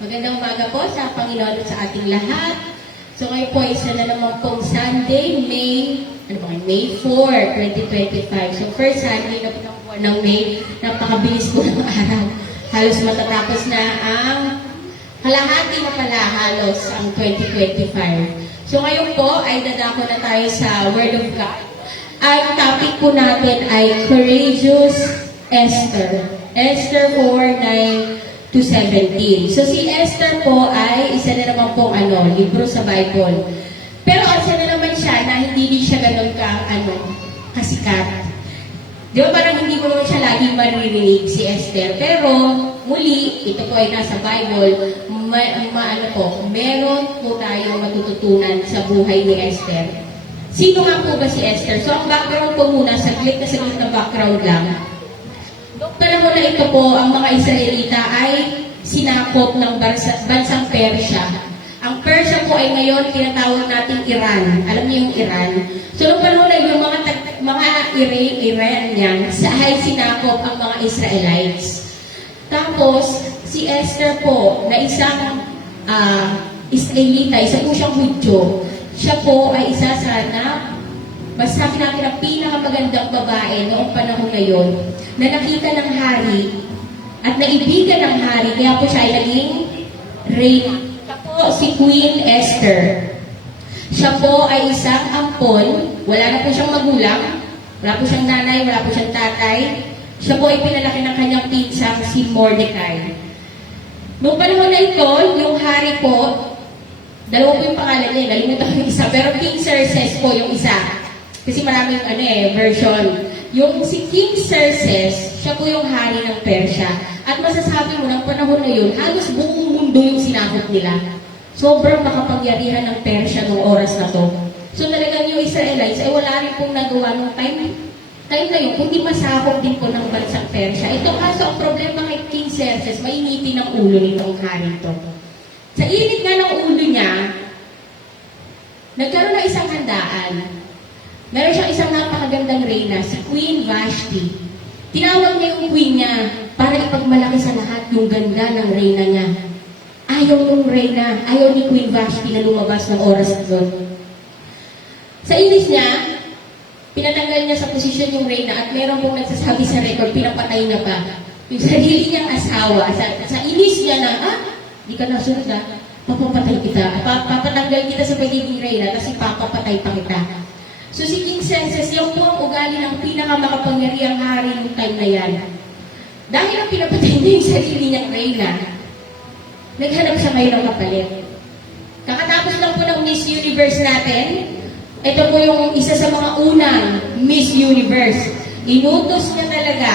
Magandang umaga po sa Panginoon at sa ating lahat. So ngayon po isa na naman pong Sunday, May 4, 2025. So first Sunday na po ng buwan ng May, napakabilis po ng araw. Halos matatapos na ang kalahati na pala halos ang 2025. So ngayon po ay dadako na tayo sa Word of God. Ang topic po natin ay Courageous Esther. Esther 4:9-17. So si Esther po ay isa na naman pong libro sa Bible. Pero isa na naman siya na hindi din siya ganun kasikat. Di ba parang hindi mo naman siya laging maririnig si Esther. Pero muli, ito po ay nasa Bible, meron po tayong matututunan sa buhay ni Esther. Sino nga po ba si Esther? So ang background po muna, saglit na background lang. Noong panahon na ito po, ang mga Israelita ay sinakop ng bansang Persya. Ang Persya po ay ngayon tinatawag natin Iran. Alam niyo yung Iran? So noong panahon na yung mga Iranian ay sinakop ang mga Israelites. Tapos, si Esther po, na isang Israelita, isa po siyang Hudyo. Siya po ay isa masasabi natin ang pinakamagandang babae noong panahon na yon, na nakita ng hari at naibigan ng hari, kaya po siya ay naging reyna. Siya po si Queen Esther. Siya po ay isang ampon, wala na po siyang magulang, wala po siyang nanay, wala po siyang tatay. Siya po ay pinalaki ng kanyang pinsang si Mordecai. Noong panahon na ito, yung hari po, dalawa po yung pangalan niya, nalimutan ko yung isa, pero King Xerxes po yung isa. Kasi maraming version. Yung si King Xerxes, siya po yung hari ng Persya. At masasabi mo, ng panahon na yun, halos buong mundo yung sinakop nila. Sobrang makapangyarihan ng Persya noong oras na to. So talagang yung Israelites ay wala rin pong nagawa nung time na yun, kundi masakop din po ng bansang Persya. Ito kaso ang problema kay King Xerxes, mainitin ang ulo nitong hari ito. Sa init nga ng ulo niya, nagkaroon ng isang handaan. Meron siyang isang napakagandang reyna, si Queen Vashti. Tinawag niya yung queen niya para ipagmalaki sa lahat yung ganda ng reyna niya. Ayaw ni Queen Vashti na lumabas ng oras na doon. Sa inis niya, pinatanggal niya sa posisyon yung reyna at meron pong nagsasabi sa record, pinapatay na ba? Yung sarili niyang asawa, sa inis niya na, di ka nasunod papapatay kita. Papatanggal kita sa pagiging reyna kasi papapatay pa kita. So si King Xerxes, yung po ang ugali ng pinakamakapangyarihang hari ng time na yan. Dahil ang pinapatay niya yung sarili niyang reyna, naghanap siya ngayon ng kapalit. Kakatapos lang po ng Miss Universe natin, ito po yung isa sa mga unang Miss Universe. Inutos niya talaga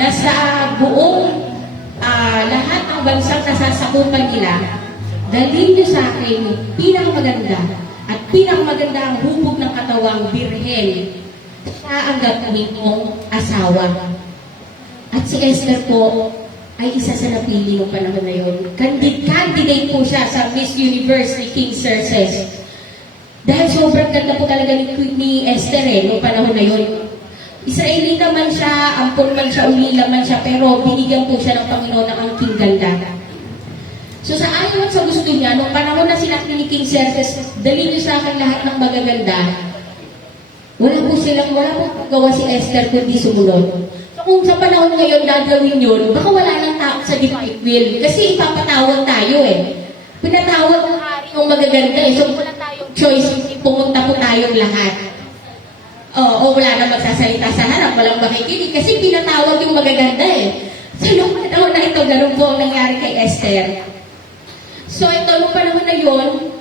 na sa buong lahat ng bansang nasasakupan nila, dalhin niyo sa akin yung pinakamaganda at pinakamaganda ang hubog ng katawang birhen. Siya ang gagawin kong asawa. At si Esther po ay isa sa napili ng panahon na yun. Candidate po siya sa Miss Universe ni King Xerxes. Dahil sobrang ganda po talaga ni Esther noong panahon na yun. Israelita man siya, ampon man siya, ulila man siya, pero binigyan po siya ng Panginoon ng angking ganda. So sa ayon sa gusto niya, nung panahon na sila ni King Xerxes, dalhin niyo sa akin lahat ng magaganda, wala po gawa si Esther kundi sumunod. So kung sa panahon ngayon gagawin yun, baka wala nang tao sa divine will. Kasi ipapatawag tayo Pinatawag ng hari ng magaganda So wala tayong choice, pumunta po tayong lahat. O wala na magsasalita sa harap, walang makikinig kasi pinatawag yung magaganda So nung panahon na ito, ganun po ang nangyari kay Esther. So ito, nung panahon na yun,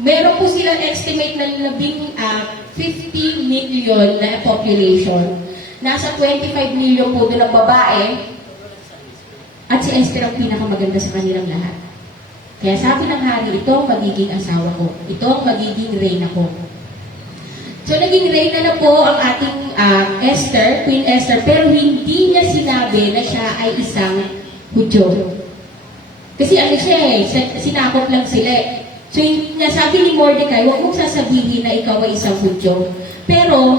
meron po silang estimate na 50 million na population. Nasa 25 million po doon ang babae at si Esther ang pinakamaganda sa kanilang lahat. Kaya sabi ng hari, ito ang magiging asawa ko. Ito ang magiging reyna ko. So, naging reyna na po ang ating Queen Esther, pero hindi niya sinabi na siya ay isang Hudyo. Kasi siya sinakop lang sila So, yung nasabi ni Mordecai, huwag mong sasabihin na ikaw ay isang Hudyo. Pero,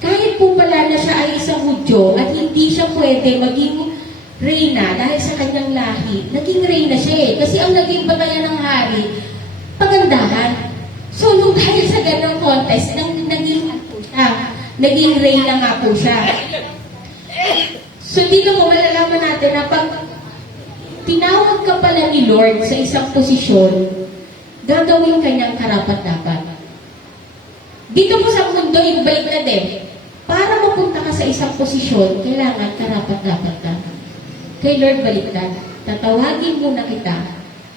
kahit po pala na siya ay isang Hudyo at hindi siya pwede maging reyna dahil sa kanyang lahi. Naging reyna siya eh. Kasi ang naging batayan ng hari, pagandahan. So, nung dahil sa ganong contest, naging reyna nga po siya. So, dito mo malalaman natin na pag tinawag ka pala ni Lord sa isang posisyon, gagawin kanyang karapat-dapat. Dito mo sa mundo, yung baliktad eh. Para mapunta ka sa isang posisyon, kailangan karapat-dapat ka. Kay Lord baliktad, tatawagin muna kita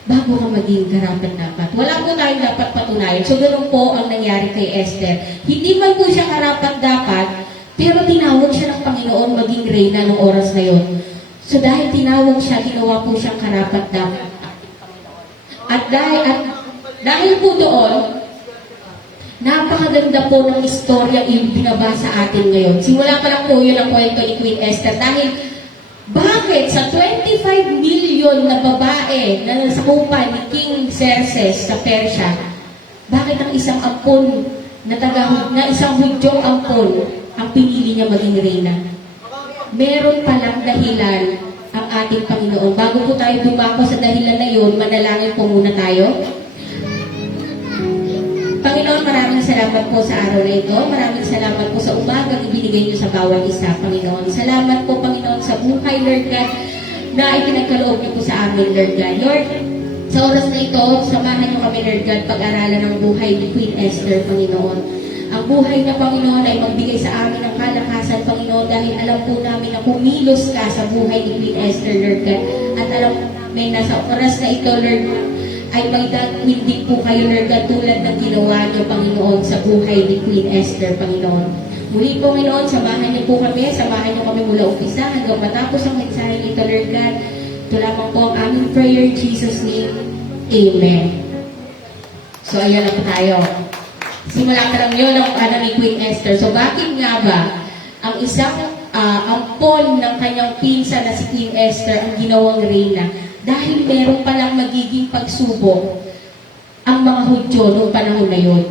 bago ka maging karapat-dapat. Wala po tayong dapat patunayan. So, ganoon po ang nangyari kay Esther. Hindi man po siya karapat-dapat, pero tinawag siya ng Panginoon maging reyna ng oras na yon. So, dahil tinawag siya, ginawa po siyang karapat-dapat. At dahil po doon, napakaganda po ng istorya yung binabasa atin ngayon. Simula pa lang po yun ang kwento ni Queen Esther. Dahil, bakit sa 25 million na babae na nasakupan ni King Xerxes sa Persia, bakit ang isang ampon na isang Hudyong ampon ang pinili niya maging reyna? Meron palang dahilan ang ating Panginoon. Bago po tayo dumako sa dahilan na yun, manalangin po muna tayo. Panginoon, maraming salamat po sa araw na ito. Maraming salamat po sa umagang ibinigay niyo sa bawat isa, Panginoon. Salamat po, Panginoon, sa buhay, Lord God, na ipinagkaloob niyo po sa amin, Lord God. Lord, sa oras na ito, samahan niyo kami, Lord God, pag-aralan ng buhay ni Queen Esther, Panginoon. Ang buhay na, Panginoon, ay magbigay sa amin ng kalakasan, Panginoon, dahil alam po namin na kumilos ka sa buhay ni Queen Esther, Lord God. At alam po namin na sa oras na ito, Lord God, ay may dagwindig po kayo, Lord God, tulad ng ginawa niyo, Panginoon, sa buhay ni Queen Esther, Panginoon. Muli, Panginoon, samahan niyo po kami, samahan niyo kami mula umpisa hanggang matapos ang mensahe nito, Lord God. Ito lamang po ang aming prayer in Jesus' name. Amen. So, ayan na po tayo. Simula ka lang yun ang ni Queen Esther. So, bakit nga ba ang isang ampon ng kanyang pinsa na si Queen Esther ang ginawang reyna? Dahil meron palang magiging pagsubok ang mga Hudyo noong panahon na yun.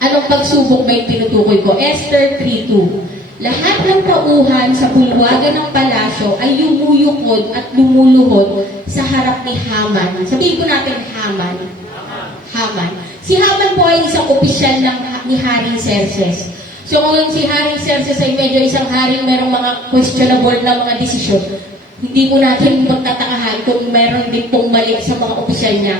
Anong pagsubok ba yung tinutukoy ko? Esther 3:2. Lahat ng tauhan sa bulwagan ng palasyo ay yumuyukod at lumuluhod sa harap ni Haman. Sabihin ko natin Haman. Haman. Si Haman po ay isang opisyal ni Haring Xerxes. So ngayon si Haring Xerxes ay medyo isang haring merong mga questionable na mga desisyon. Hindi po natin magtatakahan kung meron din pong mali sa mga opisyal niya.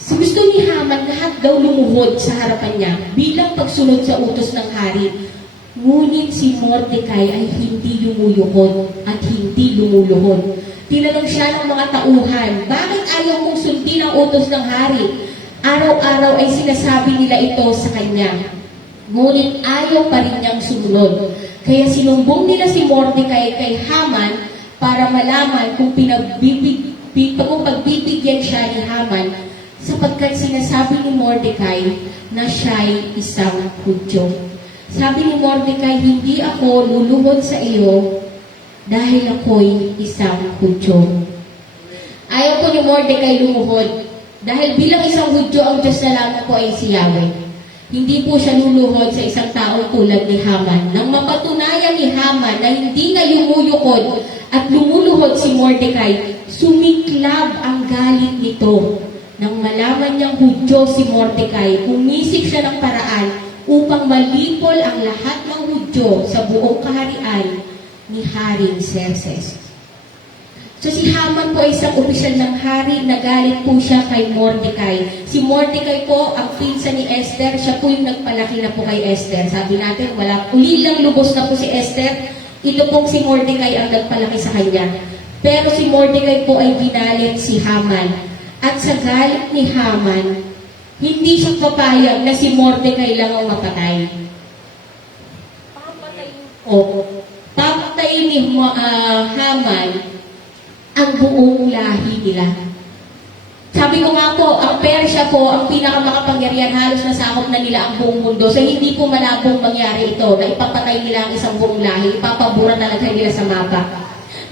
So gusto ni Haman lahat daw lumuhod sa harapan niya bilang pagsunod sa utos ng hari. Ngunit si Mordecai ay hindi lumuyukod at hindi lumuluhod. Tinanong siya ng mga tauhan, bakit ayaw mong sundin ang utos ng hari? Araw-araw ay sinasabi nila ito sa kanya. Ngunit ayaw pa rin niyang sumunod. Kaya sinumbong nila si Mordecai kay Haman para malaman kung pagbibigyan siya ni Haman sapagkat sinasabi ni Mordecai na siya'y isang Hudyo. Sabi ni Mordecai, hindi ako luluhod sa iyo dahil ako'y isang Hudyo. Ayaw po ni Mordecai lumuhod dahil bilang isang Hudyo, ang Diyos na lamang po ay si Yahweh. Hindi po siya luluhod sa isang taong tulad ni Haman. Nang mapatunayan ni Haman na hindi nga lumuyukod at lumuluhod si Mordecai, sumiklab ang galit nito. Nang malaman niyang Hudyo si Mordecai, umisip siya ng paraan upang malipol ang lahat ng Hudyo sa buong kaharian ni Haring Xerxes. So si Haman po ay isang opisyal ng hari, nagalit po siya kay Mordecai. Si Mordecai po, ang pinsa ni Esther, siya po yung nagpalaki na po kay Esther. Sabi natin, uli lang lubos na po si Esther, ito pong si Mordecai ang nagpalaki sa kanya. Pero si Mordecai po ay ginalit si Haman. At sa galit ni Haman, hindi siya papayag na si Mordecai lang ang mapatay. Papatayin ni Haman ang buong lahi nila. Sabi ko nga po, ang Persia po, ang pinakamakapangyarihan, halos nasakop na nila ang buong mundo. So hindi po malabong mangyari ito, na ipapatay nila ang isang buong lahi, ipapabura talaga nila sa mapa.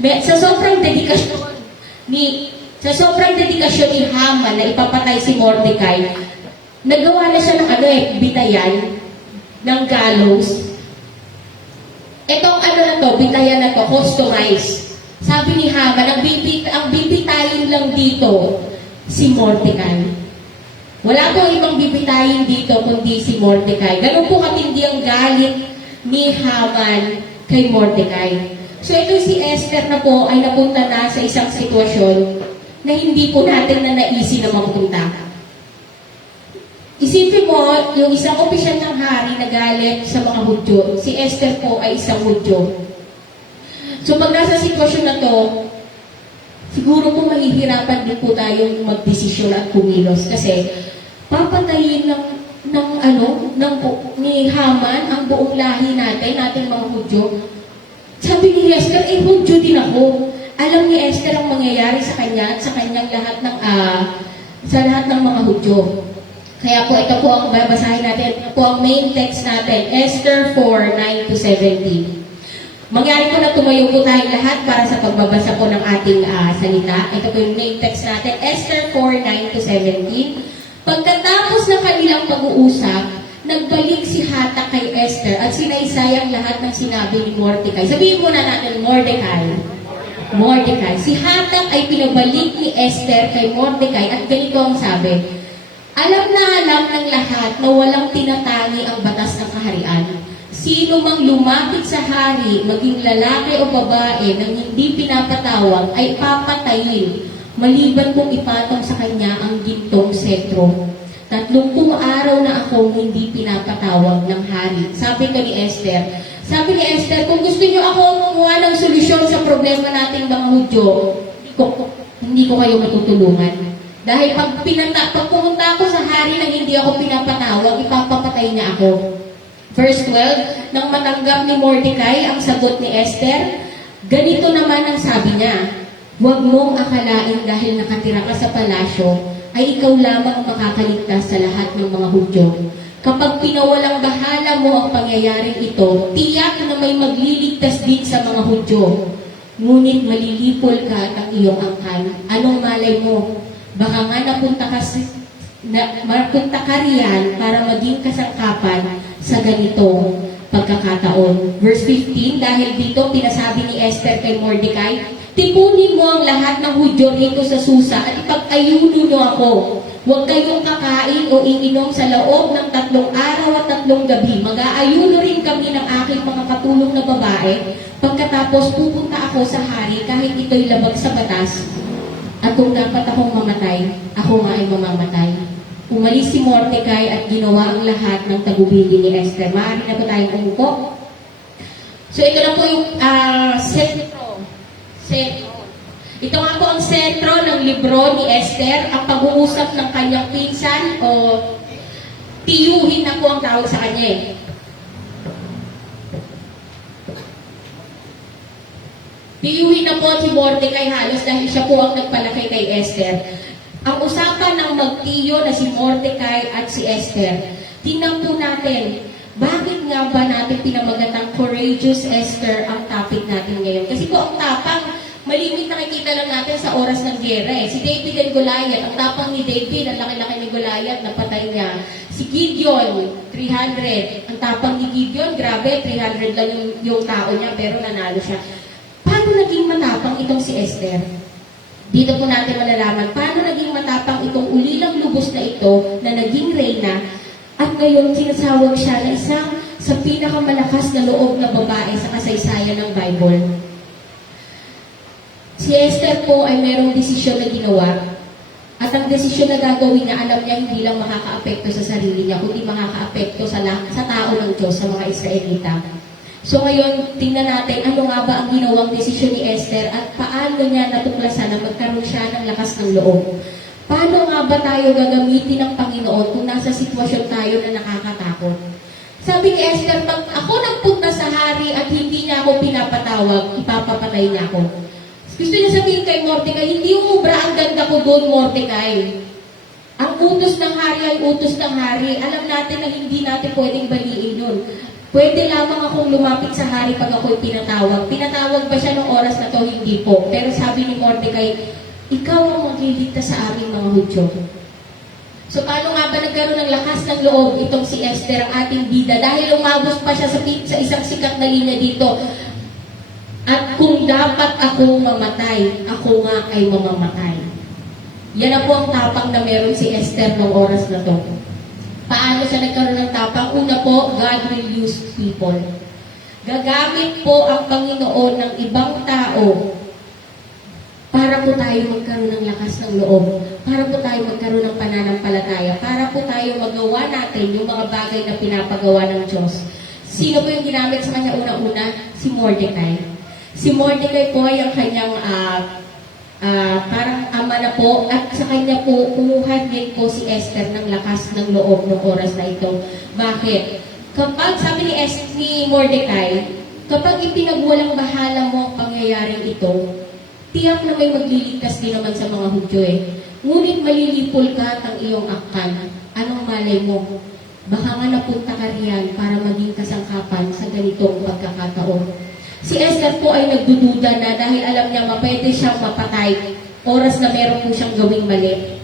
Sa sobrang dedikasyon ni Haman na ipapatay si Mordecai, nagawa na siya ng bitayan, ng gallows. Itong ano na to, bitayan na to, customized. Sabi ni Haman, ang bibitayin lang dito, si Mordecai. Wala po ibang bibitayin dito kundi si Mordecai. Ganun po katindi ang galit ni Haman kay Mordecai. So ito si Esther na po ay napunta na sa isang sitwasyon na hindi po natin na naisin na mapunta. Isipin mo, yung isang opisyal ng hari na galit sa mga Hudyo, si Esther po ay isang Hudyo. So pag nasa sitwasyon na to, siguro po mahihirapan din po tayong magdesisyon at kumilos kasi papatayin ni Haman ang buong lahi natin, ating mga Hudyo. Sabi ni Esther, Hudyo din ako. Alam ni Esther ang mangyayari sa kanya at sa kanyang lahat ng mga Hudyo. Kaya po, ito po ang babasahin natin. Ito po ang main text natin, Esther 4:9-17. Mangyari po na tumayo po tayong lahat para sa pagbabasa po ng ating salita. Ito po yung main text natin, Esther 4:9-17. Pagkatapos ng kanilang pag-uusap, nagbalik si Hatak kay Esther at sinaysay ang lahat ng sinabi ni Mordecai. Sabihin muna natin, Mordecai. Si Hatak ay pinabalik ni Esther kay Mordecai at ganito ang sabi, alam ng lahat na walang tinatangi ang batas ng kaharian. Sino mang lumapit sa hari, maging lalaki o babae, nang hindi pinapatawag, ay papatayin, maliban kung ipatong sa kanya ang gintong setro. 30 araw na akong hindi pinapatawag ng hari. Sabi ni Esther, kung gusto niyo ako gumawa ng solusyon sa problema nating mga Hudyo, hindi ko kayo matutulungan. Dahil pag pumunta ako sa hari nang hindi ako pinapatawag, ipapapatay niya ako. Verse 12, nang matanggap ni Mordecai ang sagot ni Esther, ganito naman ang sabi niya, huwag mong akalain dahil nakatira ka sa palasyo, ay ikaw lamang ang makakaligtas sa lahat ng mga Hudyo. Kapag pinawalang bahala mo ang pangyayaring ito, tiyak na may magliligtas din sa mga Hudyo. Ngunit malilipol ka at ang iyong angkan. Anong malay mo? Baka nga napunta ka riyan para maging kasangkapan sa ganitong pagkakataon. Verse 15, dahil dito pinasabi ni Esther kay Mordecai, tipunin mo ang lahat ng Hudyo rito sa Susa at ipag-ayuno niyo ako. Huwag kayong kakain o iinom sa loob ng 3 araw at 3 gabi. Mag-aayuno rin kami ng aking mga katulong na babae. Pagkatapos pupunta ako sa hari kahit ito'y labag sa batas. At kung dapat akong mamatay, ako nga ay mamamatay. Umalis si Mordecai at ginawa ang lahat ng tagubilin ni Esther. Maaari na po tayong umupo. So ito na po yung sentro. Ito nga po ang sentro ng libro ni Esther, ang pag-uusap ng kanyang pinsan o tiyuhin na po ang tawag sa kanya eh. Tiyuhin na po si Mordecai halos dahil siya po ang nagpalaki kay Esther. Ang usapan ng magtiyo na si Mordecai at si Esther, tingnan po natin, bakit nga ba natin pinamagatang Courageous Esther ang topic natin ngayon? Kasi po ang tapang, malimit nakikita lang natin sa oras ng giyera eh. Si David and Goliath, ang tapang ni David, ang laki-laki ni Goliath, napatay niya. Si Gideon, 300. Ang tapang ni Gideon, grabe, 300 lang yung tao niya, pero nanalo siya. Paano naging matapang itong si Esther? Dito po natin malalaman, paano naging matapang itong ulilang lubos na ito na naging reyna at ngayon sinasawag siya na isang sa pinakamalakas na loob na babae sa kasaysayan ng Bible. Si Esther po ay mayroong desisyon na ginawa at ang desisyon na gagawin niya, alam niya hindi lang makakaapekto sa sarili niya, kundi makakaapekto sa tao ng Diyos, sa mga Israelita. So ngayon, tingnan natin ano nga ba ang ginawang desisyon ni Esther at paano niya natuklasan na magkaroon siya ng lakas ng loob. Paano nga ba tayo gagamitin ng Panginoon kung nasa sitwasyon tayo na nakakatakot? Sabi ni Esther, pag ako nagpunta sa hari at hindi niya ako pinapatawag, ipapapatay niya ako. Gusto niya sabihin kay Mordecai, hindi umubra ang ganda ko doon, Mordecai. Ang utos ng hari ay utos ng hari. Alam natin na hindi natin pwedeng baliin yun. Pwede lamang akong lumapit sa hari pag ako'y pinatawag. Pinatawag ba siya noong oras na to? Hindi po. Pero sabi ni Mordecai, ikaw ang magliligtas sa aming mga Hudyo. So paano nga ba nagkaroon ng lakas ng loob itong si Esther, ang ating bida? Dahil umabot pa siya sa isang sikat na linya dito. At kung dapat akong mamatay, ako nga ay mamamatay. Yan na po ang tapang na meron si Esther noong oras na to. Paano siya nagkaroon ng tapang? Una po, God will use people. Gagamit po ang Panginoon ng ibang tao para po tayo magkaroon ng lakas ng loob, para po tayo magkaroon ng pananampalataya, para po tayo magawa natin yung mga bagay na pinapagawa ng Diyos. Sino po yung ginamit sa kanya una-una? Si Mordecai. Si Mordecai po ay ang kanyang parang ama na po, at sa kanya po, kumuha din po si Esther ng lakas ng loob ng oras na ito. Bakit? Kapag, sabi ni Mordecai, kapag ipinagwalang bahala mo ang pangyayaring ito, tiyak na may magliligtas din naman sa mga Hudyo eh. Ngunit malilipol ka at ang iyong akkan. Anong malay mo? Baka nga napunta ka riyan para maging kasangkapan sa ganitong pagkakataon. Si Esther po ay nagdududa na dahil alam niya mapwede siyang mapatay oras na meron po siyang gawing mali.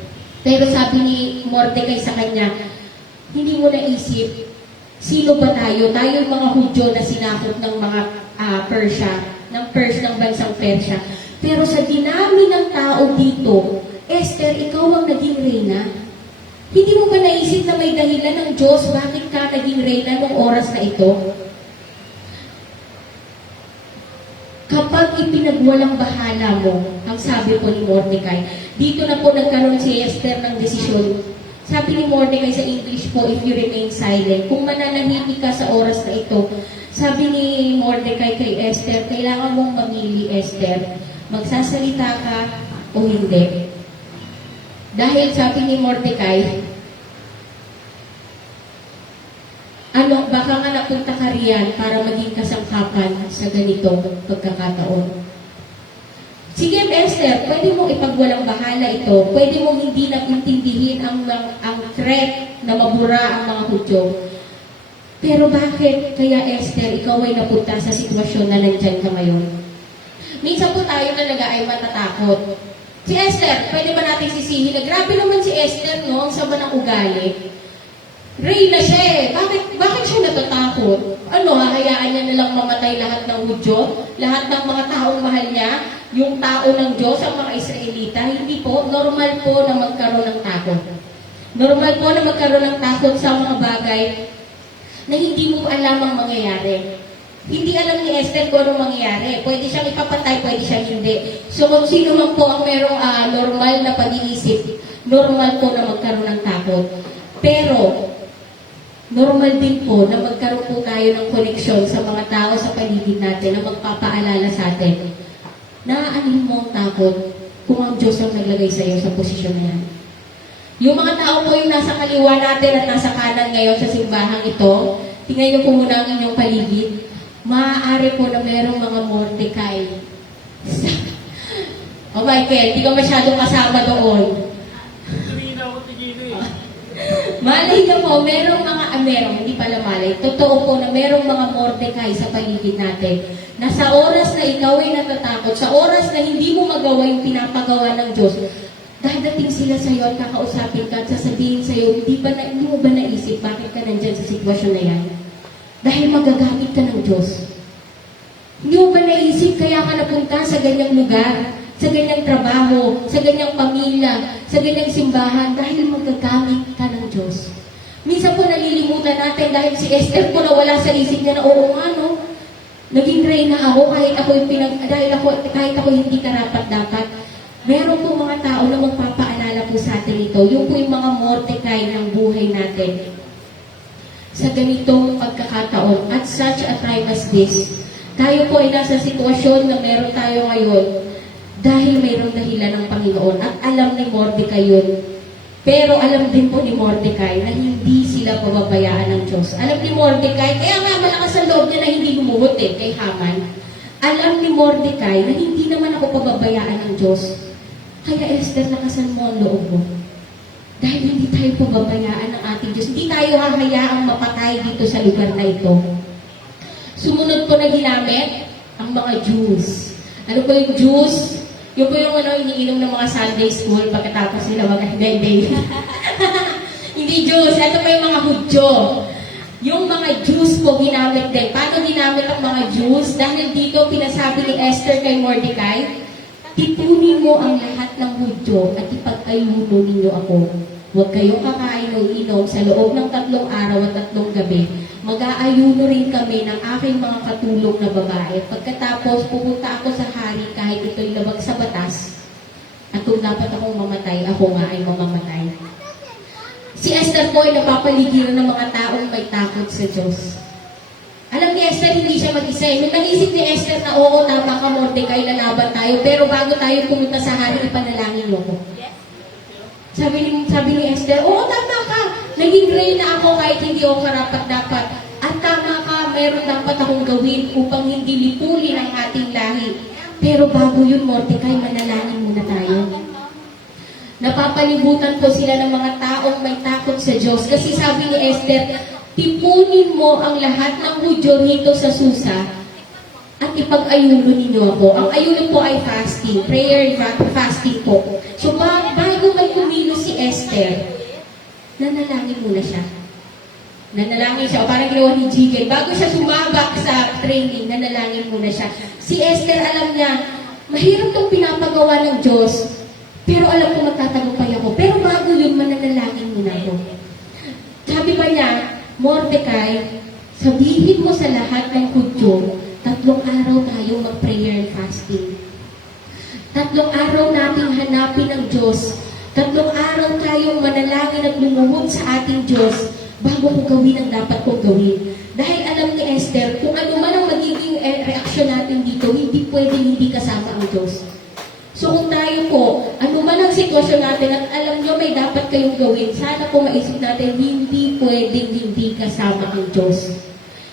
Pero sabi ni Mordecai sa kanya, hindi mo naisip, sino ba tayo? Tayo yung mga Hudyo na sinakop ng mga ng bansang Persia. Pero sa dinami ng tao dito, Esther, ikaw ang naging reyna. Hindi mo ba naisip na may dahilan ng Diyos bakit ka naging reyna ng oras na ito? Kapag ipinagwalang bahala mo, ang sabi po ni Mordecai, dito na po nagkaroon si Esther ng desisyon. Sabi ni Mordecai sa English po, if you remain silent, kung mananahimik ka sa oras na ito, sabi ni Mordecai kay Esther, kailangan mong mamili, Esther. Magsasalita ka o hindi. Dahil sabi ni Mordecai, baka nga napunta ka riyan para maging kasangkapan sa ganitong pagkakataon. Sige, Esther, pwede mong ipagwalang bahala ito. Pwede mong hindi naintindihin ang threat na mabura ang mga Hudyo. Pero bakit kaya, Esther, ikaw ay napunta sa sitwasyon na nandyan ka ngayon? Minsan po tayo talaga ay matatakot. Si Esther, pwede ba natin sisihin na grabe naman si Esther, no? Ang sama ng ugali. Reyna siya eh. Bakit siya natatakot? Hahayaan niya nalang mamatay lahat ng Hudyo? Lahat ng mga taong mahal niya? Yung tao ng Diyos, ang mga Israelita? Hindi po. Normal po na magkaroon ng takot. Normal po na magkaroon ng takot sa mga bagay na hindi mo alam ang mangyayari. Hindi alam ni Esther kung anong mangyayari. Pwede siyang ipapatay, pwede siyang hindi. So kung sino man po ang merong normal na pag-iisip, normal po na magkaroon ng takot. Pero, normal din po na magkaroon po tayo ng koneksyon sa mga tao sa paligid natin na magpapaalala sa atin. Naaanin mo ang takot kung ang Diyos ang naglagay sa iyo sa posisyon na yan. Yung mga tao po yung nasa kaliwa natin at nasa kanan ngayon sa simbahang ito, tingnan niyo po muna ang inyong paligid. Maaari po na merong mga Mordecai. Oh Michael, di ka masyadong kasama doon. Malay na po, merong hindi pala malay. Totoo po na merong mga Mordecai sa paligid natin. Na sa oras na ikaw ay natatakot, sa oras na hindi mo magawa yung pinapagawa ng Diyos, dadating sila sa iyo at kakausapin ka at sasabihin sa iyo, hindi mo ba naisip bakit ka nandyan sa sitwasyon na yan? Dahil magagamit ka ng Diyos. Hindi mo ba naisip kaya ka napunta sa ganyang lugar, sa ganyang trabaho, sa ganyang pamilya, sa ganyang simbahan, dahil magagamit ka ng Diyos. Minsan po nalilimutan natin dahil si Esther po nawala sa isip niya na oo nga no, naging reyna ako kahit ako hindi karapat-dapat. Meron po mga tao na magpapaalala po sa atin ito. Yung po yung mga Mordecai ng buhay natin. Sa ganitong pagkakataon, at such a time as this, tayo po ay nasa sitwasyon na meron tayo ngayon dahil mayroong dahilan ng Panginoon at alam ni Mordecai yun. Pero alam din po ni Mordecai na hindi sila pababayaan ng Diyos. Alam ni Mordecai, kaya nga malakas ang loob niya na hindi lumuhot kay Haman. Alam ni Mordecai na hindi naman ako pababayaan ng Diyos. Kaya Esther, lakasan mo ang loob mo. Dahil hindi tayo pababayaan ng ating Diyos. Hindi tayo hahayaang mapatay dito sa lugar na ito. Sumunod po na ginamit ang mga Jews. Ano po yung Jews? Yung po yung iniinom ng mga Sunday school pagkatapos nila mag-day. Hindi Jews, ano pa yung mga Hudyo? Yung mga Jews po ginamit din. Paano ginamit ang mga Jews? Dahil dito pinasabi ni Esther kay Mordecai, tipunin mo ang lahat ng Hudyo at ipag-ayuno ninyo ako. Huwag kayong kakain o inom sa loob ng 3 araw at 3 gabi. Mag-aayuno rin kami ng aking mga katulong na babae. Pagkatapos, pupunta ako sa hari kahit ito'y labag sa batas. At kung dapat akong mamatay, ako nga ay mamamatay. Si Esther po ay napapaligiran ng mga taong may takot sa Diyos. Alam ni Esther, hindi siya mag-isa. Nung naisip ni Esther na oo, tama ka Mordecai, lalaban tayo. Pero bago tayo pumunta sa hari, ipanalangin mo ko. Sabi ni Esther, oo, tama ka. Naging reyna ako kahit hindi ako karapat-dapat. At tama ka, meron dapat akong gawin upang hindi lipulin ang ating lahi. Pero bago yun, Mordecai, manalangin muna tayo. Napapalibutan po sila ng mga taong may takot sa Diyos. Kasi sabi ni Esther, tipunin mo ang lahat ng Hudyo rito sa Susa at ipag-ayuno ninyo ako. Ang ayuno po ay fasting, prayer fasting po. So bago may kumilos si Esther, nanalangin muna siya. Nanalangin siya, o parang ginawa ni Jigel. Bago siya sumabak sa training, nanalangin muna siya. Si Esther, alam niya, mahirap itong pinapagawa ng Diyos, pero alam ko magtatagumpay ako. Pero bago yun, mananalangin muna ako. Sabi ba niya, Mordecai, sabihin mo sa lahat ng Hudyo, 3 araw tayo mag-prayer and fasting. 3 araw nating hanapin ang Diyos. 3 araw tayong manalangin at lumuhod sa ating Diyos bago ko gawin ang dapat kong gawin. Dahil alam ni Esther, kung ano man ang magiging reaksyon natin dito, hindi pwedeng hindi kasama ang Diyos. So kung tayo po, ano man ang sitwasyon natin at alam nyo may dapat kayong gawin, sana po maisip natin, hindi pwedeng hindi kasama ang Diyos.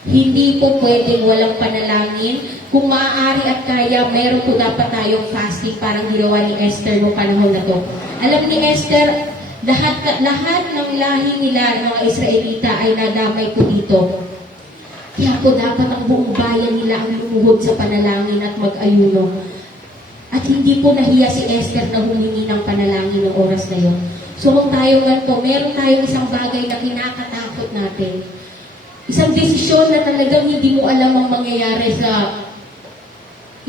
Hindi po pwedeng walang panalangin. Kung maaari at kaya, meron po dapat tayong fasting parang ginawa ni Esther noong panahon na to. Alam ni Esther, lahat ng lahi nila ng mga Israelita ay nadamay po dito. Kaya po dapat ang buong bayan nila ang lumuhod sa panalangin at mag-ayuno. At hindi po nahiya si Esther na humingi ng panalangin ng oras na yun. So kung tayo ganito, meron tayong isang bagay na kinakatakot natin. Isang desisyon na talagang hindi mo alam ang mangyayari sa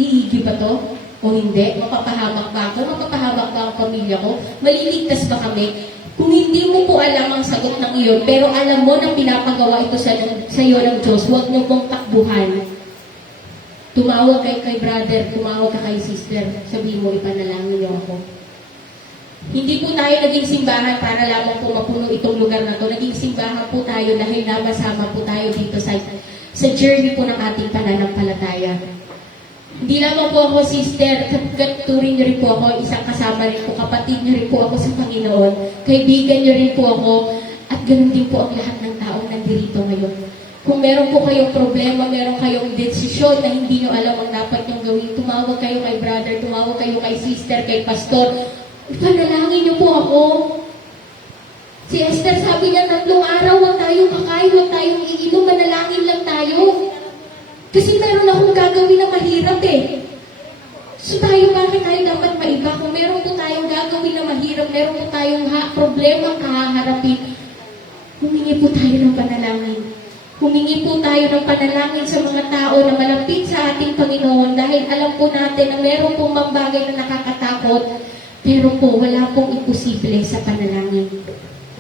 iigi ba to? O hindi? Mapapahamak ba ako? Mapapahamak ba ang pamilya ko? Maliligtas ba kami? Kung hindi mo po alam ang sagot ng iyon, pero alam mo na pinapagawa ito sa iyo ng Diyos, huwag niyo pong takbuhan. Tumawag kay brother, tumawag ka kay sister, sabihin mo, ipanalangin niyo ako. Hindi po tayo naging simbahan para lamang po mapuno itong lugar na to. Naging simbahan po tayo dahil namasama po tayo dito sa journey po ng ating pananampalataya. Hindi lamang po ako sister, turing niyo rin po ako, isang kasama rin po, kapatid niyo rin po ako sa Panginoon, kaibigan niyo rin po ako, at ganun din po ang lahat ng taong nandito ngayon. Kung meron po kayong problema, meron kayong desisyon na hindi nyo alam ang dapat nyong gawin, tumawag kayo kay brother, tumawag kayo kay sister, kay pastor. Ipanalangin nyo po ako. Si Esther sabi niya, 3 araw, huwag tayong kakain, huwag tayong iinom, manalangin lang tayo. Kasi meron akong gagawin na mahirap eh. So tayo, bakit tayo dapat maiba? Kung meron po tayong gagawin na mahirap, meron po tayong problema kaharapin, humingi po tayo ng panalangin. Humingi po tayo ng panalangin sa mga tao na malapit sa ating Panginoon dahil alam po natin na meron pong mga na nakakatakot, pero po wala pong imposible sa panalangin.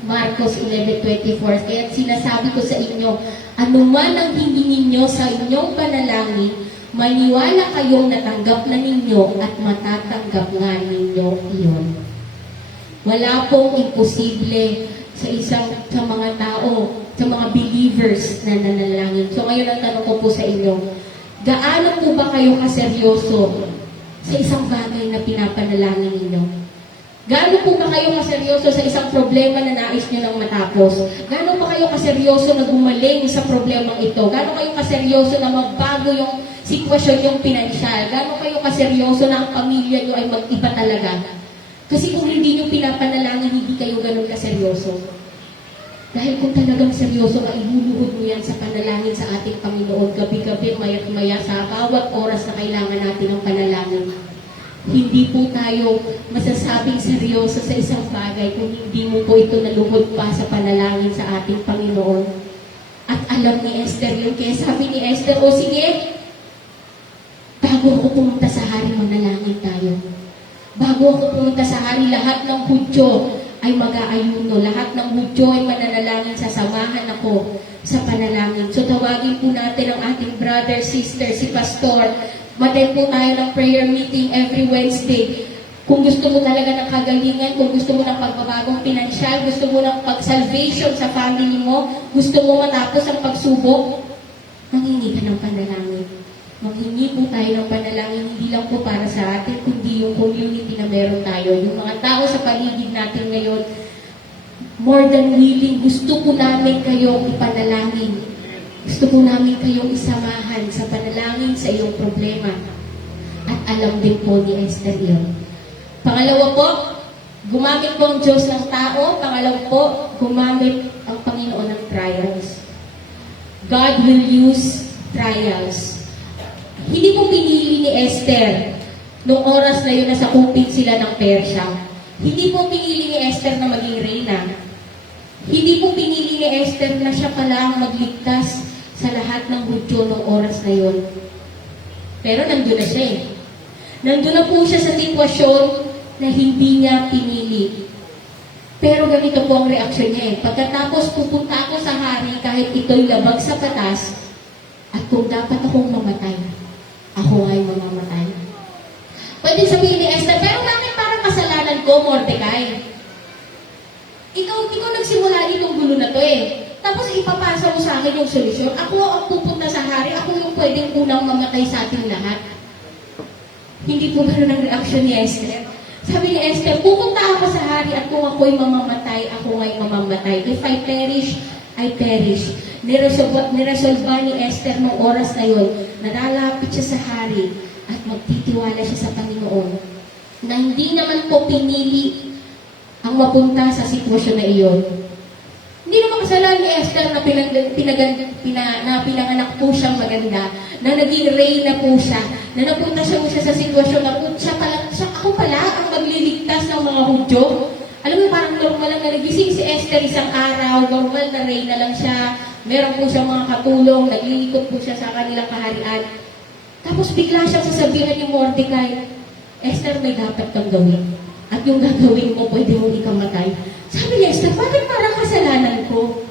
Marcos 11:24. Kaya sinasabi ko sa inyo, anuman ang hiningi ninyo sa inyong panalangin, maniwala kayong natanggap na ninyo at matatanggap nga ninyo iyon. Wala pong imposible sa mga tao, sa mga believers na nanalangin. So ngayon ang tanong ko po sa inyo, gaano po ba kayo kaseryoso sa isang bagay na pinapanalangin ninyo? Gaano po ba kayo kaseryoso sa isang problema na nais nyo nang matapos? Gaano pa kayo kaseryoso na gumaling sa problemang ito? Gaano kayo kaseryoso na magbago yung sitwasyon yung pinansyal? Gaano kayo kaseryoso na ang pamilya nyo ay mag-iba talaga? Kasi kung hindi nyo pinapanalangin, hindi kayo ganun kaseryoso. Dahil kung talagang seryoso ka, ihuluhod mo yan sa panalangin sa ating Panginoon, gabi-gabi, maya't maya sa bawat oras na kailangan natin ng panalangin. Hindi po tayo masasabing seryoso sa isang bagay kung hindi mo po ito naluhod pa sa panalangin sa ating Panginoon. At alam ni Esther yun, kaya sabi ni Esther, o sige, bago ako pumunta sa hari, manalangin tayo. Bago ako pumunta sa hari, lahat ng Hudyo ay mag-aayuno. Lahat ng Hudyo ay mananalangin, sasamahan ako sa panalangin. So tawagin po natin ang ating brother, sister, si pastor. Matin po tayo ng prayer meeting every Wednesday. Kung gusto mo talaga ng kagalingan, kung gusto mo ng pagbabagong pinansyal, gusto mo ng pag-salvation sa family mo, gusto mo matapos ang pagsubok, manghingi ka ng panalangin. Manghingi po tayo ng panalangin, hindi lang po para sa atin, kundi yung community na meron tayo. Yung mga tao sa paligid natin ngayon, more than willing, gusto po namin kayong ipanalangin. Gusto po namin kayong isamahan sa panalangin sa iyong problema. At alam din po ni Esther yun. Pangalawa po, gumamit po ang Diyos ng tao. Pangalawa po, gumamit ang Panginoon ng trials. God will use trials. Hindi po pinili ni Esther noong oras na yun na sakupin sila ng Persya. Hindi po pinili ni Esther na maging reyna. Hindi po pinili ni Esther na siya pala ang magligtas sa lahat ng Hudyo noong oras na yun. Pero nandun na siya eh. Nandun na po siya sa sitwasyon na hindi niya pinili. Pero ganito po ang reaksyon niya eh. Pagkatapos pupunta ako sa hari kahit ito'y labag sa batas, at kung dapat akong mamatay, ako ay mamamatay. Pwede sabihin ni Esther, pero bakit parang kasalanan ko, Mordecai? Ikaw nagsimula itong gulo na to eh. Tapos ipapasa mo sa akin yung solusyon. Ako ang pupunta sa hari, ako yung pwedeng unang mamatay sa ating lahat. Hindi po gano'n ang reaksyon ni Esther. Sabi ni Esther, pupunta ako sa hari at kung ako'y mamamatay, ako ay mamamatay. If I perish, I perish. Niresolva ni Esther noong oras na yun, nalalapit siya sa hari at magtitiwala siya sa Panginoon na hindi naman po pinili ang mapunta sa sitwasyon na iyon. Hindi naman kasalanan ni Esther na pinanganak po siyang maganda, na naging reyna po siya, na napunta siya sa sitwasyon na ako pala ang magliligtas ng mga Hudyo. Alam mo, parang normal lang na nagising si Esther isang araw, normal na reyna lang siya, meron po siyang mga katulong, naglilikot po siya sa kanilang kaharian. Tapos bigla siyang sasabihan ni Mordecai, Esther, may dapat kang gawin. At yung gagawin mo, pwede mong ikamatay. Sabi ni Esther, bakit parang kasalanan ko?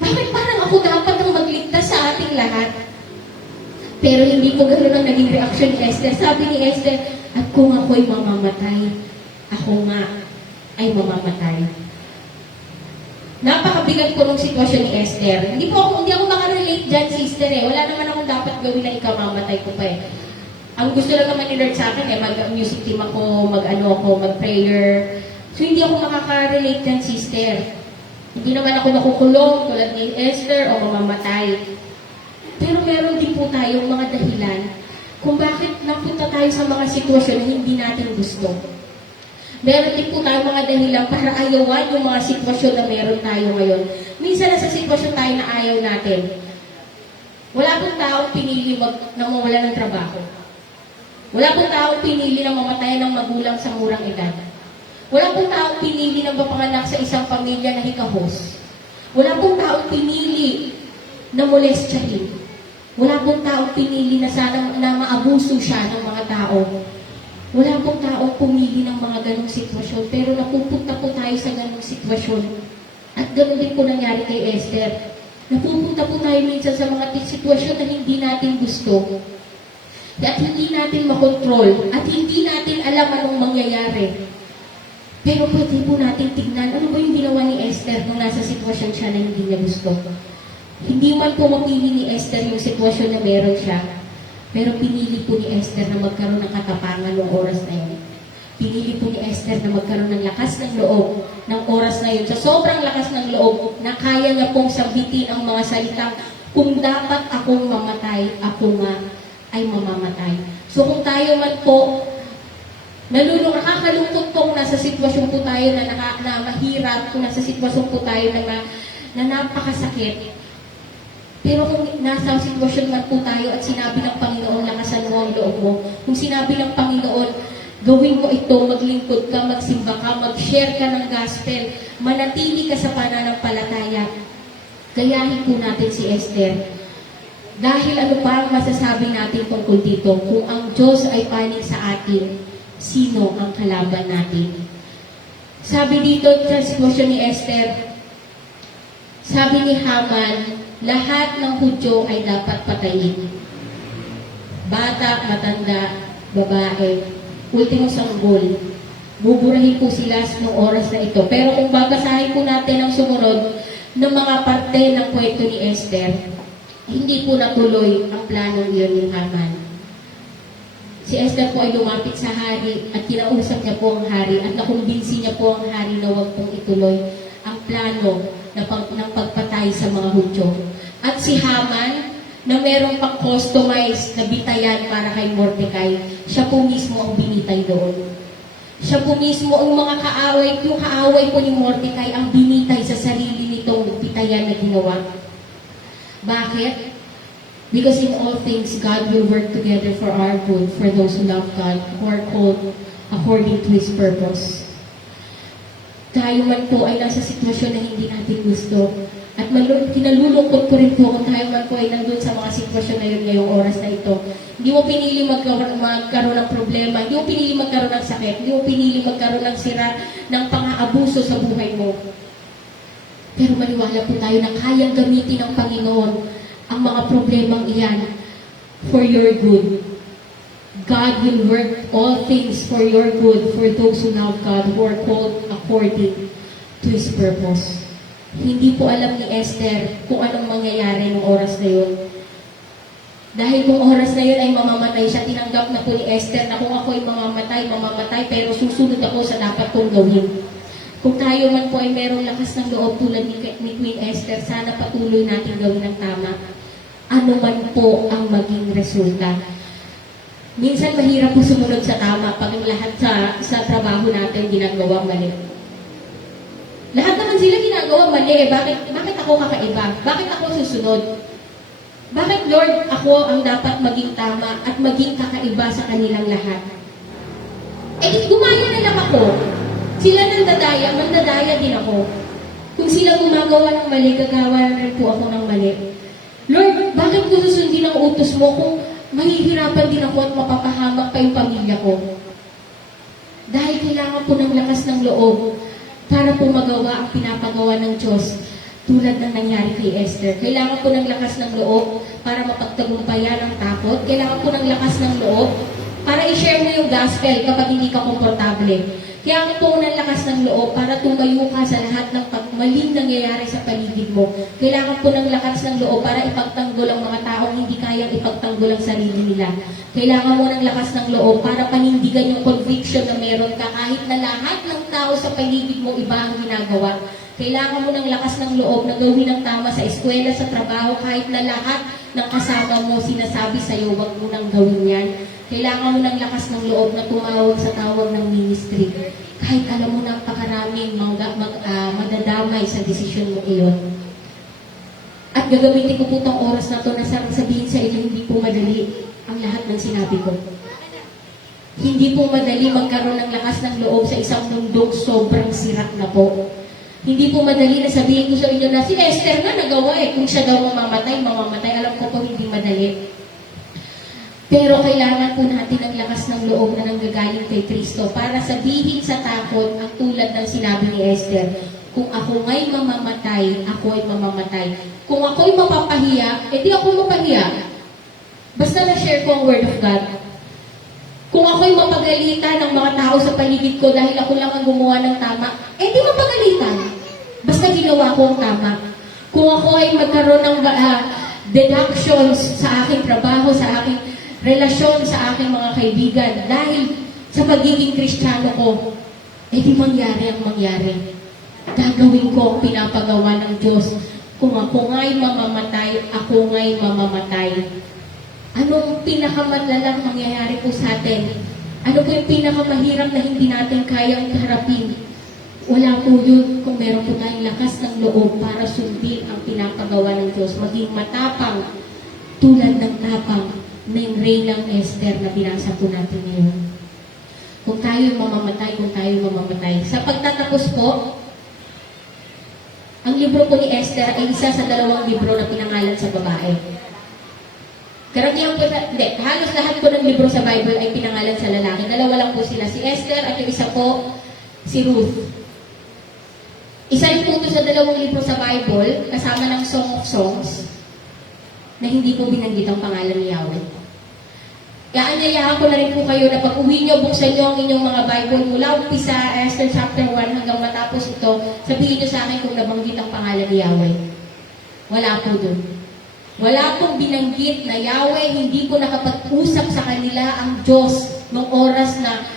Bakit parang ako dapat ang magligtas sa ating lahat? Pero hindi po gano'n ang naging reaksyon ni Esther. Sabi ni Esther, at kung ako'y mamamatay, ako nga ay mamamatay. Napakabigat ko ng sitwasyon ni Esther. Hindi ako makarelate dyan, sister eh. Wala naman akong dapat gawin na ikaw mamatay ko pa eh. Ang gusto lang naman ni Lord sa akin eh, mag-music team ako, mag-prayer. So, hindi ako makaka-relate dyan, sister. Hindi naman ako nakukulong tulad ni Esther o mamamatay. Pero meron din po tayong mga dahilan kung bakit napunta tayo sa mga sitwasyon na hindi natin gusto. Meron din po tayong mga dahilan para ayawan yung mga sitwasyon na meron tayo ngayon. Minsan nasa sitwasyon tayo na ayaw natin. Wala pong taong pinili na mawala ng trabaho. Wala pong taong pinili na mamatay ng magulang sa murang edad. Wala pong taong pinili na mapanganak sa isang pamilya na hikahos. Wala pong taong pinili na molestyahin. Wala pong taong pinili na sana na maabuso siya ng mga tao. Wala pong taong pumili ng mga ganong sitwasyon, pero napupunta po tayo sa ganong sitwasyon. At ganoon din po nangyari kay Esther. Napupunta po tayo minsan sa mga sitwasyon na hindi natin gusto. At hindi natin makontrol. At hindi natin alam anong mangyayari. Pero pwede po natin tignan, ano ba yung ginawa ni Esther nung nasa sitwasyon siya na hindi niya gusto. Hindi man po mapili ni Esther yung sitwasyon na meron siya, pero pinili po ni Esther na magkaroon ng katapangan noong oras na yun. Pinili po ni Esther na magkaroon ng lakas ng loob ng oras na yun. Sa sobrang lakas ng loob, na kaya niya pong sabitin ang mga salitang, kung dapat akong mamatay, ako nga ay mamamatay. So kung tayo man po, nakakalungkot pong nasa sitwasyon po tayo na mahirap, kung nasa sitwasyon po tayo na napakasakit, pero kung nasa sitwasyon man po tayo at sinabi ng Panginoon, lakasan mo ang loob mo, Kung sinabi ng Panginoon, gawin mo ito, maglingkod ka, magsimba ka, mag-share ka ng gospel, manatili ka sa pananampalataya. Gayahin po natin si Esther. Dahil ano pa ang masasabi natin tungkol dito? Kung ang Diyos ay panig sa atin, sino ang kalaban natin? Sabi dito sa sitwasyon ni Esther, sabi ni Haman, lahat ng Hudyo ay dapat patayin. Bata, matanda, babae, ultimo sanggol. Buburahin po sila noong oras na ito. Pero kung babasahin po natin ang sumunod ng mga parte ng kwento ni Esther, hindi po natuloy ang planong iyon ni Haman. Si Esther po ay lumapit sa hari at kinausap niya po ang hari at nakumbinsi niya po ang hari na huwag pong ituloy ang plano ng pagpatay sa mga Hudyo. At si Haman, na merong pang-customize na bitayan para kay Mordecai, siya po mismo ang binitay doon. Siya po mismo ang mga kaaway, yung kaaway po ni Mordecai ang binitay sa sarili nitong bitayan na ginawa. Bakit? Because in all things, God will work together for our good, for those who love God, who are called according to His purpose. Tayo man po ay nasa sitwasyon na hindi natin gusto. At kinalulungkot ko rin po kung tayo man po ay nandun sa mga sitwasyon na yun ngayong oras na ito. Hindi mo pinili magkaroon ng problema, hindi mo pinili magkaroon ng sakit, hindi mo pinili magkaroon ng sira, ng pang-aabuso sa buhay mo. Pero maniwala po tayo na kayang gamitin ng Panginoon ang mga problemang iyan for your good. God will work all things for your good for those who love God, who are called according to His purpose. Hindi po alam ni Esther kung anong mangyayari ng oras na yun. Dahil kung oras na yun ay mamamatay siya, tinanggap na po ni Esther na kung ako ay mamamatay, pero susunod ako sa dapat kong gawin. Kung tayo man po ay merong lakas ng loob tulad ni Queen Esther, sana patuloy natin gawin ang tama. Ano man po ang maging resulta. Minsan mahirap po sumunod sa tama pag ang lahat sa trabaho natin ginagawa mali. Lahat naman sila ginagawa mali. Bakit ako kakaiba? Bakit ako susunod? Bakit, Lord, ako ang dapat maging tama at maging kakaiba sa kanilang lahat? Eh, gumaya na lang ako. Sila nandadaya din ako. Kung sila gumagawa ng mali, gagawa na rin po ako ng mali. Lord, bakit ko susundin ang utos mo kung mahihirapan din ako at mapapahamak pa yung pamilya ko? Dahil kailangan po ng lakas ng loob para po magawa ang pinapagawa ng Diyos tulad ng nangyari kay Esther. Kailangan po ng lakas ng loob para mapagtagumpayan ang takot. Kailangan po ng lakas ng loob para i-share mo yung gospel kapag hindi ka komportable. Kaya po ng lakas ng loob para tumayo ka sa lahat ng maling nangyayari sa paligid mo. Kailangan po ng lakas ng loob para ipagtanggol ang mga taong hindi kayang ipagtanggol ang sarili nila. Kailangan mo ng lakas ng loob para panindigan yung conviction na meron ka kahit na lahat ng tao sa paligid mo iba ang ginagawa. Kailangan mo ng lakas ng loob na gawin ang tama sa eskwela, sa trabaho, kahit na lahat ng kasama mo sinasabi sa'yo, wag mo nang gawin yan. Kailangan mo ng lakas ng loob na tumawag sa tawag ng ministry. Kahit alam mo na napakaraming madadamay sa desisyon mo iyon. At gagamitin ko po itong oras na ito na sabihin sa inyo, hindi po madali ang lahat ng sinabi ko. Hindi po madali magkaroon ng lakas ng loob sa isang mundong sobrang sirak na po. Hindi po madali na sabihin ko sa inyo na si Esther na nagawa kung siya daw mamamatay. Alam ko po hindi madali. Pero kailangan po natin ng lakas ng loob na nanggagaling kay Kristo para sabihin sa takot ang tulad ng sinabi ni Esther, kung ako nga'y mamamatay, ako ay mamamatay. Kung ako'y mapapahiya, di ako mapahiya. Basta na-share ko ang Word of God. Kung ako'y mapagalitan ng mga tao sa paligid ko dahil ako lang ang gumawa ng tama, di mapagalitan. Basta ginawa ko ang tama. Kung ako ay magkaroon ng deductions sa aking trabaho, sa aking relasyon sa aking mga kaibigan dahil sa pagiging Kristiyano ko, di mangyari ang mangyari. Gagawin ko ang pinapagawa ng Diyos. Kung ako nga'y mamamatay, ako nga'y mamamatay. Anong pinakamadlalang mangyayari po sa atin? Ano po yung pinakamahirap na hindi natin kayang harapin? Wala po yun kung meron po tayong lakas ng loob para sundin ang pinapagawa ng Diyos. Maging matapang tulad ng tapang na yung Reynang Esther na binasa po natin ngayon. Kung tayo mamamatay, kung tayo mamamatay. Sa pagtatapos po, ang libro po ni Esther ay isa sa 2 libro na pinangalan sa babae. Karamihan po, halos lahat po ng libro sa Bible ay pinangalan sa lalaki. 2 lang po sila, si Esther at yung isa po, si Ruth. Isa rin po ito sa 2 libro sa Bible, kasama ng Song of Songs, na hindi po binanggit ang pangalan ni Yahweh. Kaya anyayahan ko na rin po kayo na pag uwi nyo, buksan nyo ang inyong mga Bible mula umpisa, Esther chapter 1 hanggang matapos ito, sabihin nyo sa akin kung nabanggit ang pangalan ni Yahweh. Wala po dun. Wala pong binanggit na Yahweh, hindi po nakapag-usap sa kanila ang Diyos noong oras na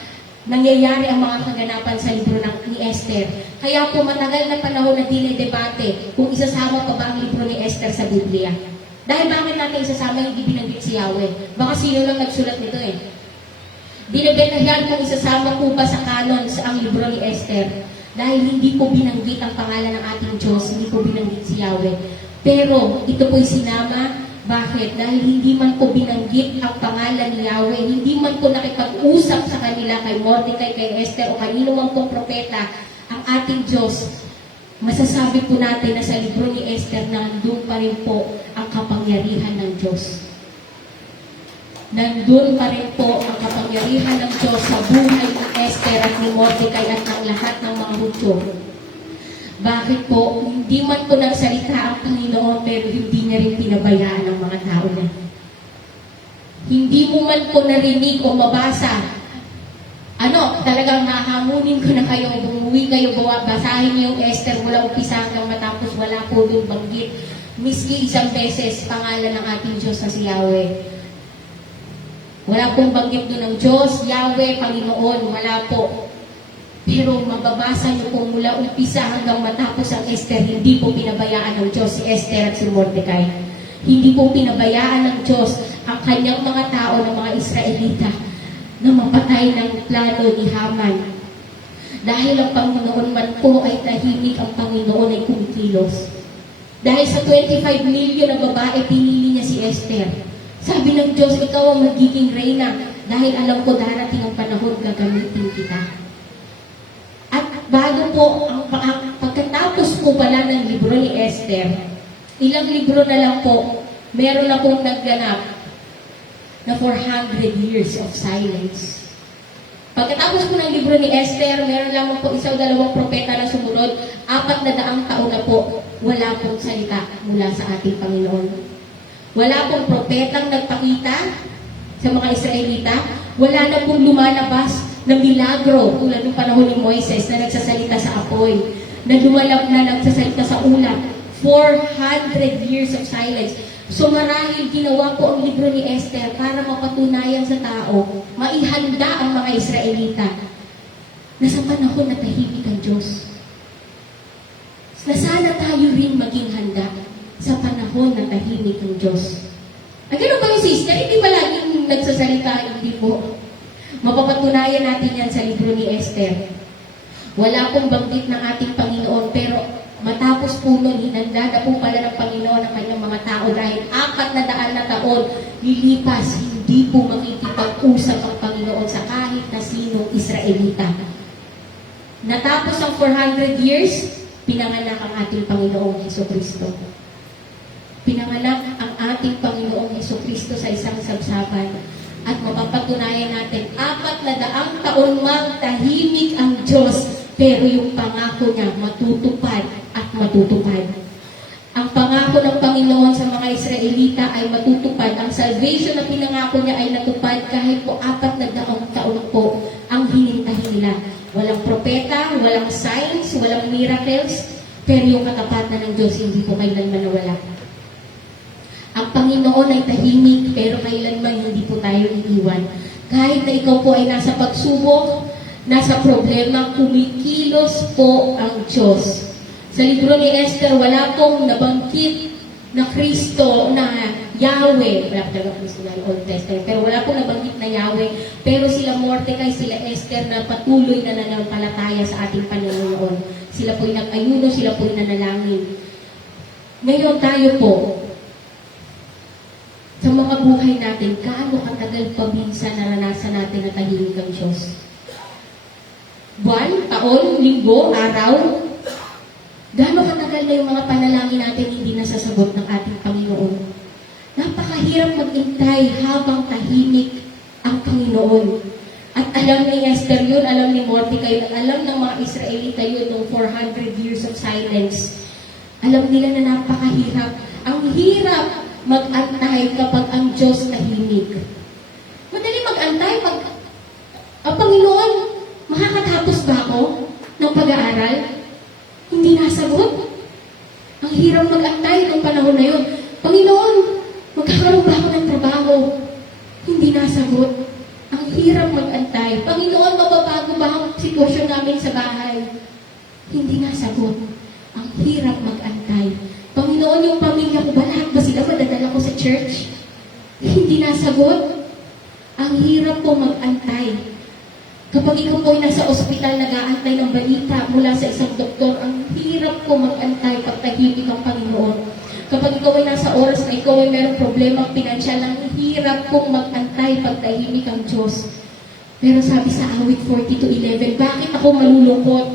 nangyayari ang mga kaganapan sa libro ni Esther. Kaya po matagal na panahon na dinedebate kung isasama pa ba ang libro ni Esther sa Biblia. Dahil bakit natin isasama hindi binanggit si Yahweh? Baka sino lang nagsulat nito eh. Dinebentahan kung isasama po ba sa canon sa ang libro ni Esther. Dahil hindi po binanggit ang pangalan ng ating Diyos, hindi po binanggit si Yahweh. Pero ito po'y sinama. Bakit? Dahil hindi man po binanggit ang pangalan ni Yahweh, hindi man po nakipag-usap sa kanila kay Mordecai, kay Esther o kanino man pong propeta ang ating Diyos. Masasabi po natin na sa libro ni Esther na nandun pa rin po ang kapangyarihan ng Diyos. Nandun pa rin po ang kapangyarihan ng Diyos sa buhay ni Esther at ni Mordecai at ng lahat ng mga Hudyo. Bakit po? Hindi man po nagsalita ang Panginoon pero hindi niya rin pinabayaan ang mga tao niya. Hindi mo man po narinig o mabasa talagang hahamunin ko na kayo, bumuwi kayo, basahin niyo yung Esther mula umpisa hanggang matapos, wala po doon banggit. Miski isang beses, pangalan ng ating Diyos na si Yahweh. Wala pong banggit doon ng Diyos, Yahweh, Panginoon, wala po. Pero mababasa niyo po mula umpisa hanggang matapos ang Esther, hindi po pinabayaan ng Diyos si Esther at si Mordecai. Hindi po pinabayaan ng Diyos ang kanyang mga tao ng mga Israelita na mapatay ng plano ni Haman. Dahil ang Panginoon man po ay tahimik, ang Panginoon ay kumikilos. Dahil sa 25 million na babae, pinili niya si Esther. Sabi ng Diyos, ikaw ang magiging reyna dahil alam ko darating ang panahon gagamitin kita. At bago po, pagkatapos po pala ng libro ni Esther, ilang libro na lang po, meron na pong nagganap na 400 years of silence. Pagkatapos po ng libro ni Esther, meron lamang po 1 o 2 propeta na sumunod, 400 taon na po, wala pong salita mula sa ating Panginoon. Wala pong propetang nagpakita sa mga Israelita, wala na pong lumalabas na milagro tulad ng panahon ni Moises na nagsasalita sa apoy, na lumalab na nagsasalita sa ulap. 400 years of silence. So marahil ginawa po ang libro ni Esther para mapatunayan sa tao, maihanda ang mga Israelita na sa panahon na tahimik ang Diyos. Na sana tayo rin maging handa sa panahon na tahimik ang Diyos. Ang gano'n ba yung sister? Hindi ba laging nagsasalita? Hindi po. Mapapatunayan natin yan sa libro ni Esther. Wala pong banggit ng ating Panginoon, pero matapos po nun, hinanda na po pala ng Panginoon ang kanyang mga tao dahil 400 na taon lilipas, hindi po makikipag-usap ang Panginoon sa kahit na sinong Israelita. Natapos ang 400 years, pinanganak ang ating Panginoong Hesukristo. Pinanganak ang ating Panginoong Hesukristo sa isang sabsaban at mapapatunayan natin 400 taon mang tahimik ang Diyos, pero yung pangako niya matutupad at matutupad. Ang pangako ng Panginoon sa mga Israelita ay matutupad. Ang salvation na pinangako niya ay natupad kahit po 400 taon po ang hinintahin nila. Walang propeta, walang signs, walang miracles, pero yung katapatan ng Diyos hindi po kailanman nawala. Ang Panginoon ay tahimik, pero kailanman hindi po tayo iiwan. Kahit na ikaw po ay nasa pagsubok, nasa problema, kumikilos po ang Diyos. Sa libro ni Esther, wala pong nabanggit na Kristo, na Yahweh. Wala pa talaga Kristo na Old Testament, pero wala pong nabanggit na Yahweh. Pero sila Mordecai, sila Esther na patuloy na nananampalataya sa ating Panginoon. Sila po'y nag-ayuno, sila po'y nanalangin. Ngayon tayo po, sa mga mga buhay natin, gaano katagal pa minsan naranasan natin na tahimik ang Diyos? Buwan, taon, linggo, araw? Gaano katagal na yung mga panalangin natin hindi nasasagot ng ating Panginoon? Napakahirap maghintay habang tahimik ang Panginoon. At alam ni Esther yun, alam ni Mordecai, at alam ng mga Israelita yun ng 400 years of silence. Alam nila na napakahirap. Ang hirap mag-antay kapag ang Diyos tahimik. Madali mag-antay pag ang Panginoon, makakatapos ba ako ng pag-aaral? Hindi nasagot. Ang hirap mag-antay ng panahon na yun. Panginoon, magkakaroon ba ako ng trabaho? Hindi nasagot. Ang hirap mag-antay. Panginoon, mababago ba ang sitwasyon namin sa bahay? Hindi nasagot. Ang hirap mag-antay. Panginoon, yung pamilya ko ba, lahat ba sila madadala ko sa church? Hindi nasagot. Ang hirap po mag-antay. Kapag ikaw po ay nasa ospital, nag-aantay ng balita mula sa isang doktor, ang hirap po mag-antay pag tahimik ang Panginoon. Kapag ikaw ay nasa oras na ikaw ay mayroong problema pinansyal, ang hirap pong mag-antay pag tahimik ang Diyos. Pero sabi sa awit 40-11, bakit ako malulungkot?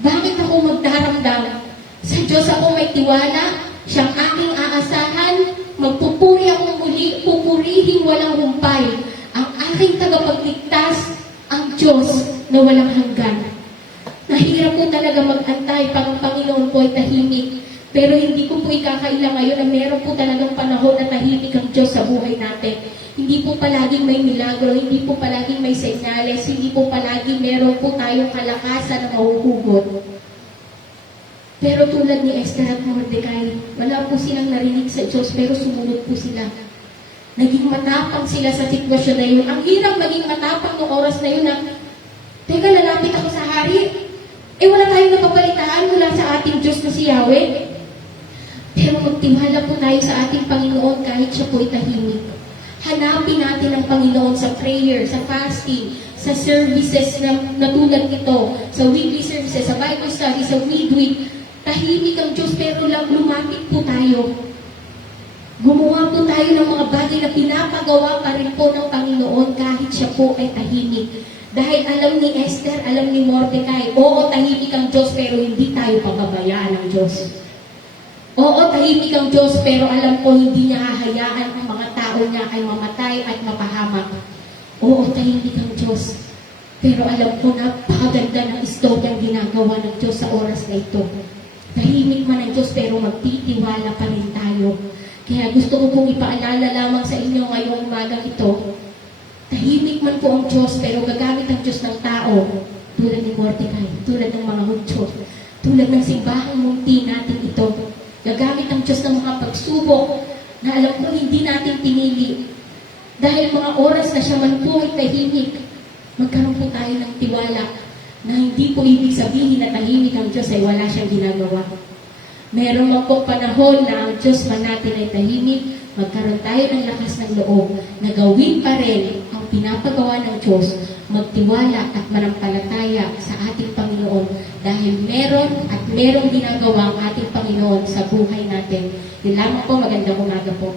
Bakit ako magdaramdam? Sa Diyos ako may tiwala, siyang aking aasahan, magpupuri akong muli, pupurihin walang humpay. Ang aking tagapagligtas, ang Diyos na walang hanggan. Nahirap po talaga mag-antay pag ang Panginoon po ay tahimik. Pero hindi ko po ikakaila ngayon na meron po talagang panahon na tahimik ang Diyos sa buhay natin. Hindi po palaging may milagro, hindi po palaging may senyales, hindi po palaging meron po tayong kalakasan na mahuhugot. Pero tulad ni Esther at Mordecai, wala po silang narinig sa Diyos, pero sumunod po sila. Naging matapang sila sa sitwasyon na yun. Ang hirap maging matapang ng oras na yun na, teka, lalapit ako sa hari. Wala tayong napapalitaan mula sa ating Diyos na si Yahweh. Pero magtiwala po tayo sa ating Panginoon kahit siya po ay tahimik. Hanapin natin ang Panginoon sa prayer, sa fasting, sa services na tulad nito, sa weekly services, sa Bible study, sa midweek. Tahimik ang Diyos pero lang lumapit po tayo. Gumawa po tayo ng mga bagay na pinapagawa pa rin po ng Panginoon kahit siya po ay tahimik. Dahil alam ni Esther, alam ni Mordecai, oo, tahimik ang Diyos pero hindi tayo pababayaan ng Diyos. Oo, tahimik ang Diyos pero alam ko hindi niya hahayaan ang mga tao niya ay mamatay at mapahamak. Oo, tahimik ang Diyos. Pero alam ko napakaganda ng istoryang ginagawa ng Diyos sa oras na ito. Tahimik man ang Diyos pero magtitiwala pa rin tayo. Kaya gusto ko pong ipaalala lamang sa inyo ngayong umagang ito, tahimik man po ang Diyos, pero gagamit ang Diyos ng tao, tulad ni Mordecai, tulad ng mga Hudyo, tulad ng simbahang munti natin ito. Gagamit ang Diyos ng mga pagsubok na alam ko hindi natin pinili. Dahil mga oras na siya man po ay tahimik, magkaroon po tayo ng tiwala na hindi po ibig sabihin na tahimik ang Diyos ay wala siyang ginagawa. Meron man po panahon na ang Diyos man natin ay tahimik, magkaroon tayo ng lakas ng loob na gawin pa rin ang pinapagawa ng Diyos, magtiwala at manampalataya sa ating Panginoon dahil meron at merong ginagawa ang ating Panginoon sa buhay natin. Yun lamang po, magandang umaga po.